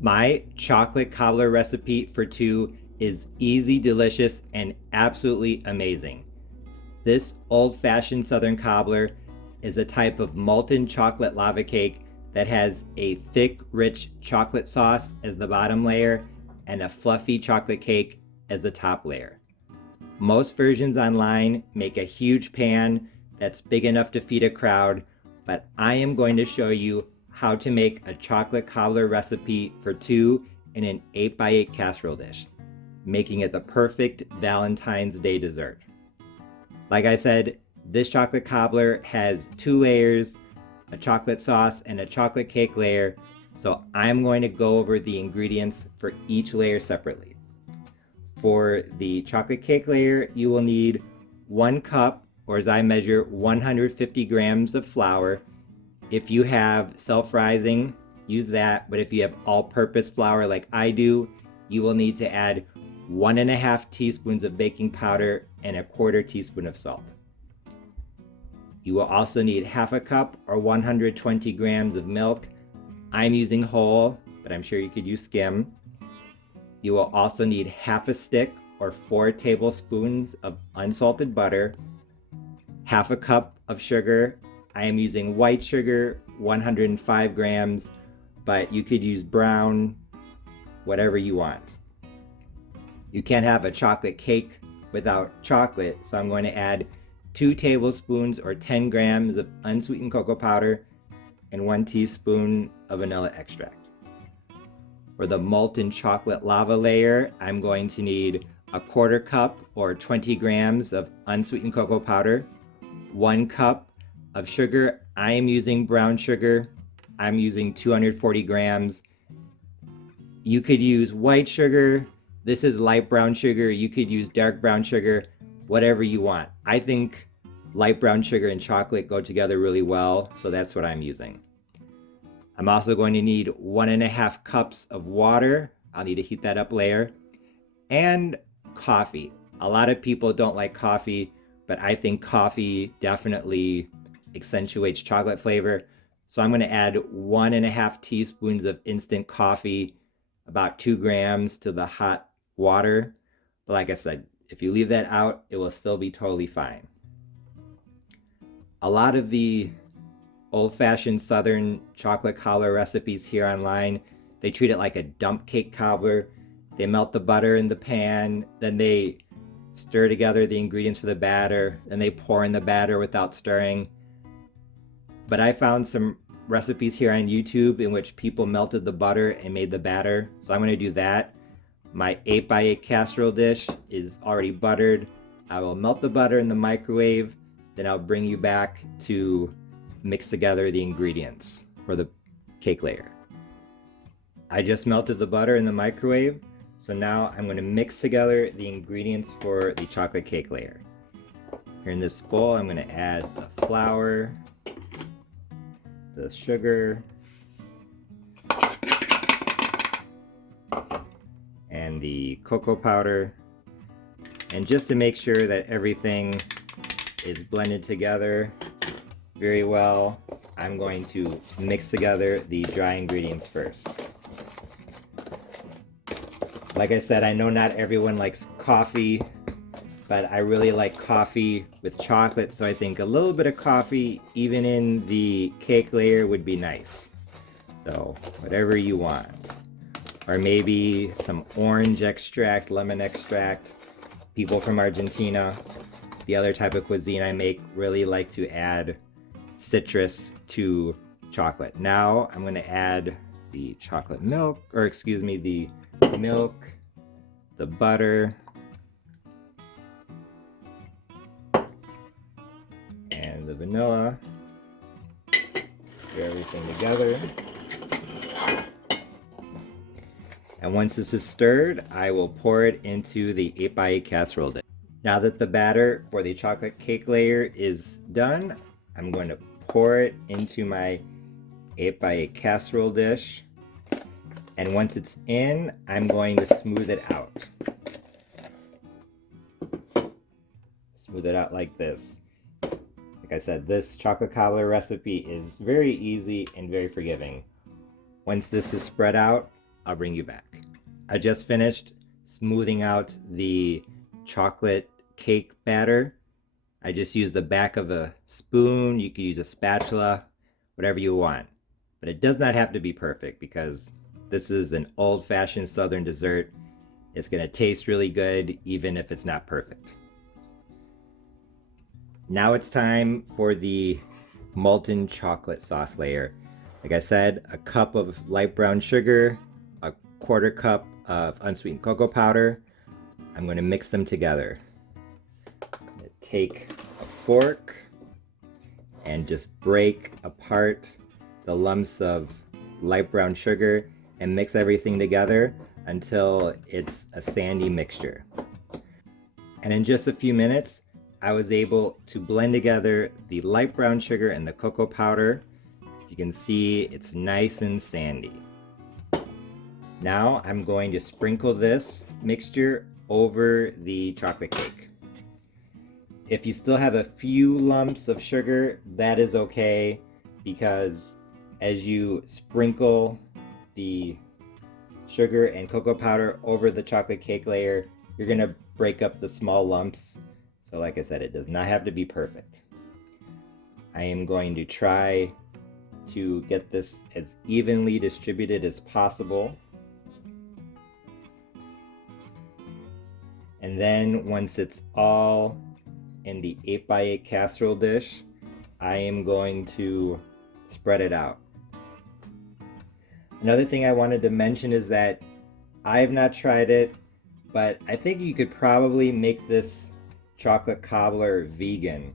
My chocolate cobbler recipe for two is easy, delicious, and absolutely amazing. This old-fashioned Southern cobbler is a type of molten chocolate lava cake that has a thick, rich chocolate sauce as the bottom layer and a fluffy chocolate cake as the top layer. Most versions online make a huge pan that's big enough to feed a crowd, but I am going to show you how to make a chocolate cobbler recipe for two in an 8x8 casserole dish, making it the perfect Valentine's Day dessert. Like I said, this chocolate cobbler has two layers, a chocolate sauce and a chocolate cake layer, so I'm going to go over the ingredients for each layer separately. For the chocolate cake layer, you will need 1 cup, or as I measure, 150 grams of flour. If you have self-rising, use that, but if you have all-purpose flour like I do, you will need to add 1.5 teaspoons of baking powder and 1/4 teaspoon of salt. You will also need 1/2 cup or 120 grams of milk. I'm using whole, but I'm sure you could use skim. You will also need 1/2 stick or 4 tablespoons of unsalted butter, 1/2 cup of sugar. I am using white sugar, 105 grams, but you could use brown, whatever you want. You can't have a chocolate cake without chocolate, so I'm going to add 2 tablespoons or 10 grams of unsweetened cocoa powder and 1 teaspoon of vanilla extract. For the molten chocolate lava layer, I'm going to need 1/4 cup or 20 grams of unsweetened cocoa powder, 1 cup of sugar. I am using brown sugar. I'm using 240 grams. You could use white sugar. This is light brown sugar. You could use dark brown sugar, whatever you want. I think light brown sugar and chocolate go together really well, so that's what I'm using. I'm also going to need 1.5 cups of water. I'll need to heat that up later. And coffee. A lot of people don't like coffee, but I think coffee definitely accentuates chocolate flavor. So I'm going to add 1.5 teaspoons of instant coffee, about 2 grams to the hot water. But like I said, if you leave that out, it will still be totally fine. A lot of the old-fashioned Southern chocolate cobbler recipes here online, they treat it like a dump cake cobbler. They melt the butter in the pan, then they stir together the ingredients for the batter, then they pour in the batter without stirring. But I found some recipes here on YouTube in which people melted the butter and made the batter, so I'm going to do that. My 8x8 casserole dish is already buttered. I will melt the butter in the microwave, then I'll bring you back to mix together the ingredients for the cake layer. I just melted the butter in the microwave, so now I'm going to mix together the ingredients for the chocolate cake layer. Here in this bowl, I'm going to add the flour, the sugar, and the cocoa powder. And just to make sure that everything is blended together very well, I'm going to mix together the dry ingredients first. Like I said, I know not everyone likes coffee, but I really like coffee with chocolate, so I think a little bit of coffee, even in the cake layer, would be nice. So, whatever you want. Or maybe some orange extract, lemon extract. People from Argentina, the other type of cuisine I make, really like to add citrus to chocolate. Now I'm going to add the chocolate milk, or excuse me, the milk, the butter, and the vanilla. Stir everything together. And once this is stirred, I will pour it into the 8x8 casserole dish. Now that the batter for the chocolate cake layer is done, I'm going to pour it into my 8x8 casserole dish. And once it's in, I'm going to smooth it out. Smooth it out like this. Like I said, this chocolate cobbler recipe is very easy and very forgiving. Once this is spread out, I'll bring you back. I just finished smoothing out the chocolate cake batter. I just used the back of a spoon. You could use a spatula, whatever you want. But it does not have to be perfect because this is an old-fashioned Southern dessert. It's going to taste really good even if it's not perfect. Now it's time for the molten chocolate sauce layer. Like I said, a cup of light brown sugar, a quarter cup of unsweetened cocoa powder. I'm going to mix them together. I'm going to take a fork and just break apart the lumps of light brown sugar and mix everything together until it's a sandy mixture. And in just a few minutes, I was able to blend together the light brown sugar and the cocoa powder. You can see it's nice and sandy. Now I'm going to sprinkle this mixture over the chocolate cake. If you still have a few lumps of sugar, that is okay, because as you sprinkle the sugar and cocoa powder over the chocolate cake layer, you're going to break up the small lumps. So like I said, it does not have to be perfect. I am going to try to get this as evenly distributed as possible. And then once it's all in the 8x8 casserole dish, I am going to spread it out. Another thing I wanted to mention is that I have not tried it, but I think you could probably make this chocolate cobbler vegan.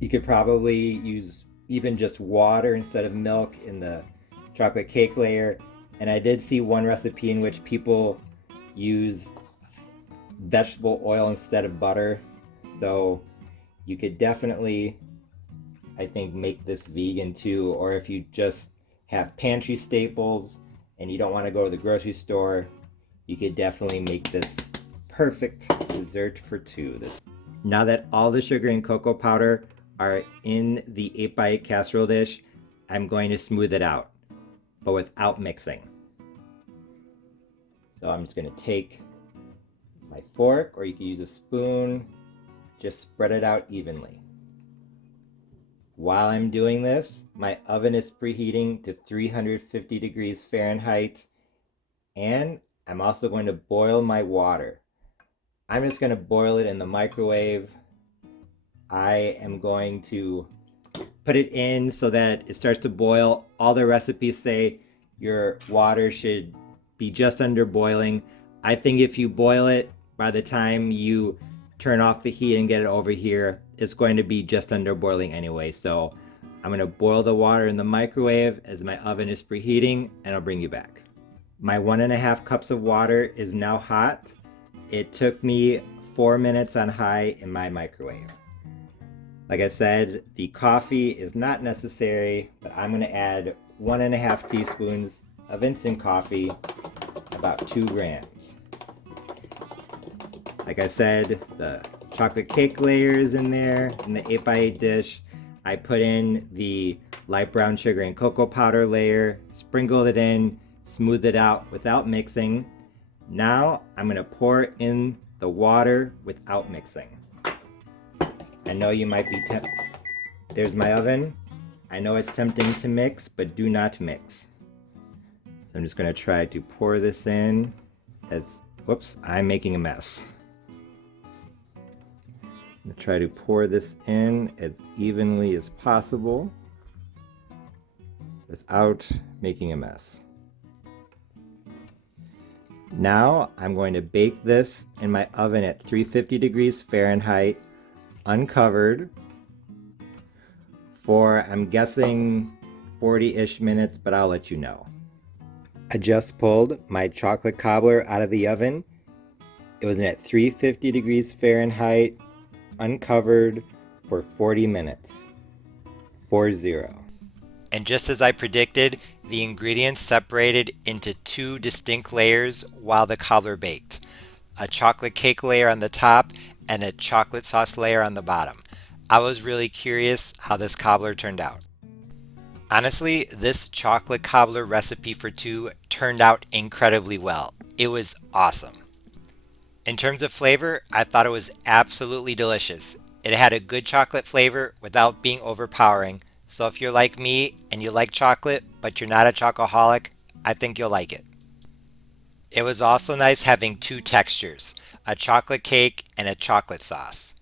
You could probably use even just water instead of milk in the chocolate cake layer. And I did see one recipe in which people use vegetable oil instead of butter. So you could definitely, I think, make this vegan too. Or if you just have pantry staples and you don't want to go to the grocery store, you could definitely make this perfect dessert for two. Now that all the sugar and cocoa powder are in the 8x8 casserole dish, I'm going to smooth it out, but without mixing. So I'm just going to take my fork, or you can use a spoon, just spread it out evenly. While I'm doing this, my oven is preheating to 350 degrees Fahrenheit, and I'm also going to boil my water. I'm just going to boil it in the microwave. I am going to put it in so that it starts to boil. All the recipes say your water should be just under boiling. I think if you boil it, by the time you turn off the heat and get it over here, it's going to be just under boiling anyway. So I'm going to boil the water in the microwave as my oven is preheating, and I'll bring you back. My 1.5 cups of water is now hot. It took me 4 minutes on high in my microwave. Like I said, the coffee is not necessary, but I'm going to add 1.5 teaspoons of instant coffee, about 2 grams. Like I said, the chocolate cake layer is in there in the 8x8 dish. I put in the light brown sugar and cocoa powder layer, sprinkled it in, smoothed it out without mixing. Now I'm going to pour in the water without mixing. I know you might be tempted. There's my oven. I know it's tempting to mix, but do not mix. So I'm just going to try to pour this in as, whoops, I'm making a mess. I'm going to try to pour this in as evenly as possible without making a mess. Now I'm going to bake this in my oven at 350 degrees Fahrenheit, uncovered, for, I'm guessing, 40-ish minutes, but I'll let you know. I just pulled my chocolate cobbler out of the oven. It was at 350 degrees Fahrenheit, uncovered, for 40 minutes. 40. And just as I predicted, the ingredients separated into 2 distinct layers while the cobbler baked. A chocolate cake layer on the top and a chocolate sauce layer on the bottom. I was really curious how this cobbler turned out. Honestly, this chocolate cobbler recipe for two turned out incredibly well. It was awesome. In terms of flavor, I thought it was absolutely delicious. It had a good chocolate flavor without being overpowering, so if you're like me and you like chocolate but you're not a chocoholic, I think you'll like it. It was also nice having two textures, a chocolate cake and a chocolate sauce.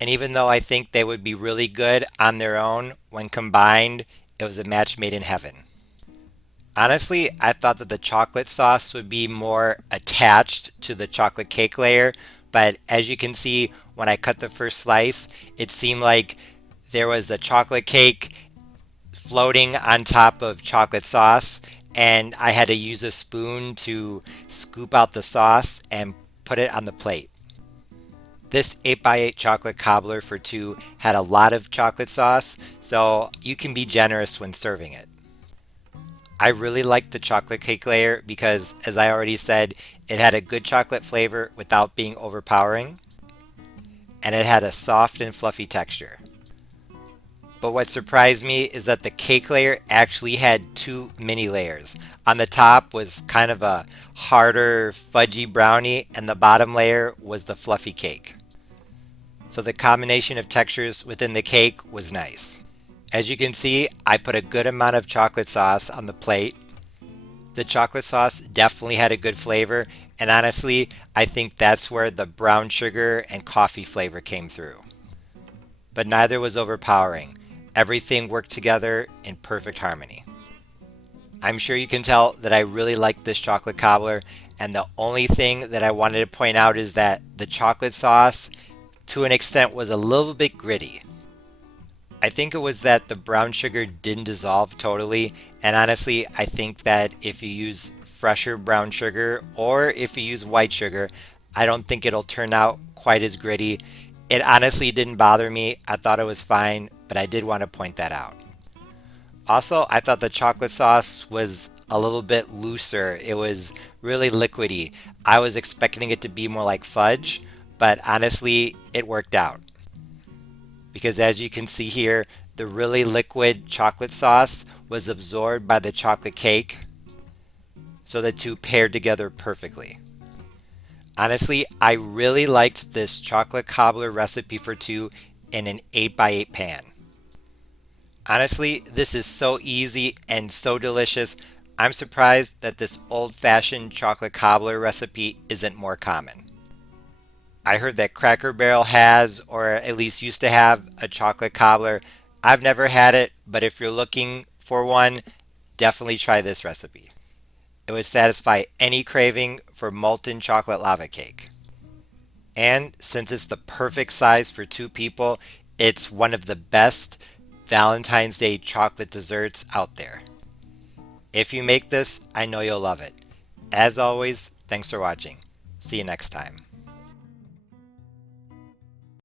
And even though I think they would be really good on their own, when combined, it was a match made in heaven. Honestly, I thought that the chocolate sauce would be more attached to the chocolate cake layer, but as you can see, when I cut the first slice, it seemed like there was a chocolate cake floating on top of chocolate sauce, and I had to use a spoon to scoop out the sauce and put it on the plate. This 8x8 chocolate cobbler for two had a lot of chocolate sauce, so you can be generous when serving it. I really liked the chocolate cake layer because, as I already said, it had a good chocolate flavor without being overpowering, and it had a soft and fluffy texture. But what surprised me is that the cake layer actually had two mini layers. On the top was kind of a harder, fudgy brownie, and the bottom layer was the fluffy cake. So the combination of textures within the cake was nice. As you can see, I put a good amount of chocolate sauce on the plate. The chocolate sauce definitely had a good flavor, and honestly, I think that's where the brown sugar and coffee flavor came through. But neither was overpowering. Everything worked together in perfect harmony. I'm sure you can tell that I really like this chocolate cobbler, and the only thing that I wanted to point out is that the chocolate sauce, to an extent, was a little bit gritty. I think it was that the brown sugar didn't dissolve totally, and honestly, I think that if you use fresher brown sugar or if you use white sugar, I don't think it'll turn out quite as gritty. It honestly didn't bother me. I thought it was fine, but I did want to point that out. Also, I thought the chocolate sauce was a little bit looser. It was really liquidy. I was expecting it to be more like fudge, but honestly, it worked out. Because as you can see here, the really liquid chocolate sauce was absorbed by the chocolate cake, so the two paired together perfectly. Honestly, I really liked this chocolate cobbler recipe for two in an 8x8 pan. Honestly, this is so easy and so delicious. I'm surprised that this old-fashioned chocolate cobbler recipe isn't more common. I heard that Cracker Barrel has, or at least used to have, a chocolate cobbler. I've never had it, but if you're looking for one, definitely try this recipe. It would satisfy any craving for molten chocolate lava cake. And since it's the perfect size for two people, it's one of the best Valentine's Day chocolate desserts out there. If you make this, I know you'll love it. As always, thanks for watching. See you next time.